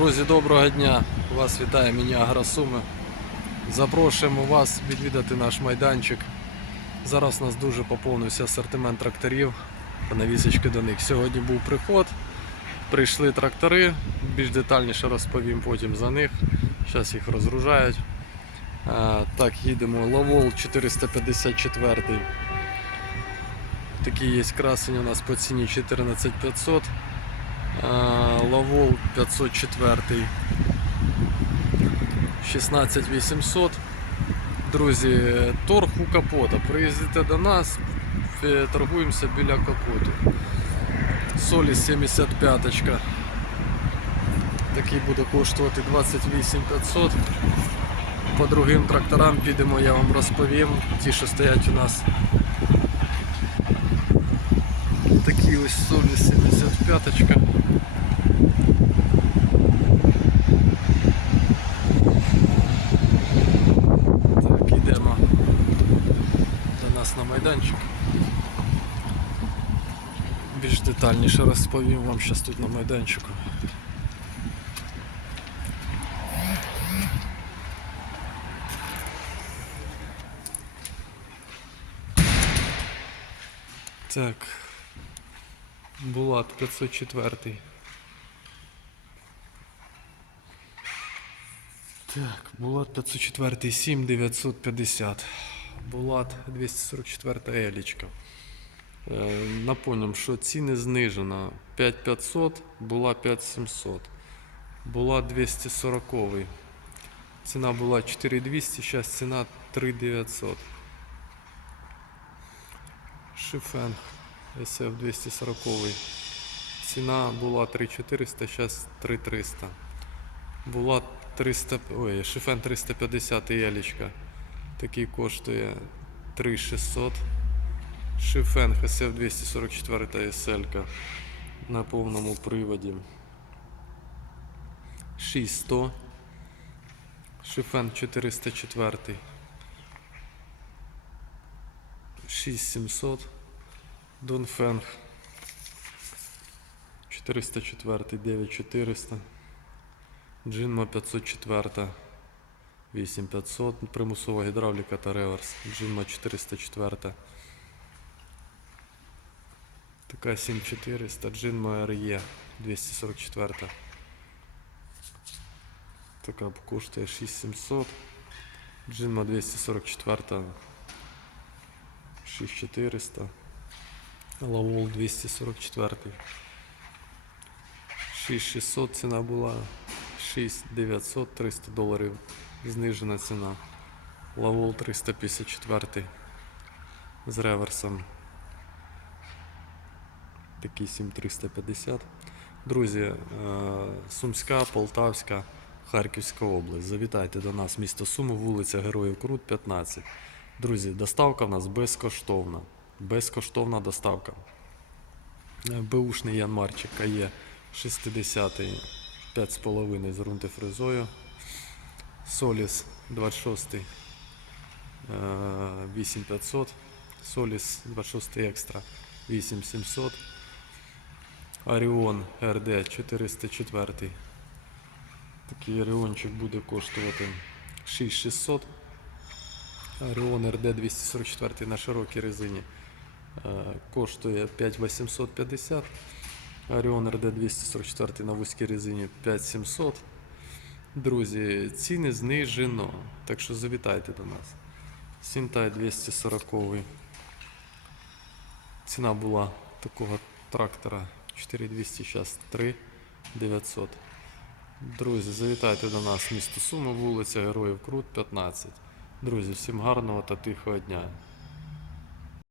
Друзі, доброго дня! Вас вітає мені Агросуми. Запрошуємо вас відвідати наш майданчик. Зараз у нас дуже поповнився асортимент тракторів та навісочки до них. Сьогодні був приход, прийшли трактори, більш детальніше розповім потім за них. Зараз їх розгружають. Так, їдемо. Лавол 454. Такий є красень у нас по ціні 14500. Лавол 504 16800. Друзі, торг у капота. Приїздите до нас, е, торгуємося біля капоту. Солі 75. Такий буде коштувати 28500. По другим тракторам підемо, я вам розповім. Ті, що стоять у нас. Такі ось солі 75. Так, йдемо до нас на майданчик. Більш детальніше розповім вам зараз тут на майданчику. Так. Булат 504. Так, Булат 504, 7950. Булат 244 елічка. Е, Напомним, що ціни знижено 5500, була 5700. Була 240. Ціна була 4200, зараз ціна 3900. Шифенг SF 240. Ціна була 3400, зараз 3300. Була 300, ой, шифен 350 ялічка. Такий коштує 3600. Шифен SF 244 SL на повному приводі. 6100. Шифен 404. 6700. Донфенг 404, 9400. Джинма 504, 8500, примусова гідравліка та реверс. Джинма 404. Така 7400, Джинма RE 244. Така коштує 6700. Джинма 244. 6400. Лавол 244. 6600 ціна була. 6900 300 доларів. Знижена ціна. Лавол 354 з реверсом. Такий 7350. Друзі, е, Сумська, Полтавська, Харківська область. Завітайте до нас, місто Суми, вулиця Героїв Крут, 15. Друзі, доставка в нас безкоштовна. Безкоштовна доставка. Е, Беушний Янмарчик є 60-й 5,5 з ґрунтофрезою. Соліс 26 е, 8500. Соліс 26 екстра 8700. Оріон РД 404. Такий Оріончик буде коштувати 6600. Оріон РД 244 на широкій резині е, коштує 5850. Оріон РД 244 на вузькій резині 5700. Друзі, ціни знижено, так що завітайте до нас. Сінтай 240. Ціна була такого трактора 4200, зараз 3900. Друзі, завітайте до нас, місто Суми, вулиця Героїв Крут, 15. Друзі, всім гарного та тихого дня.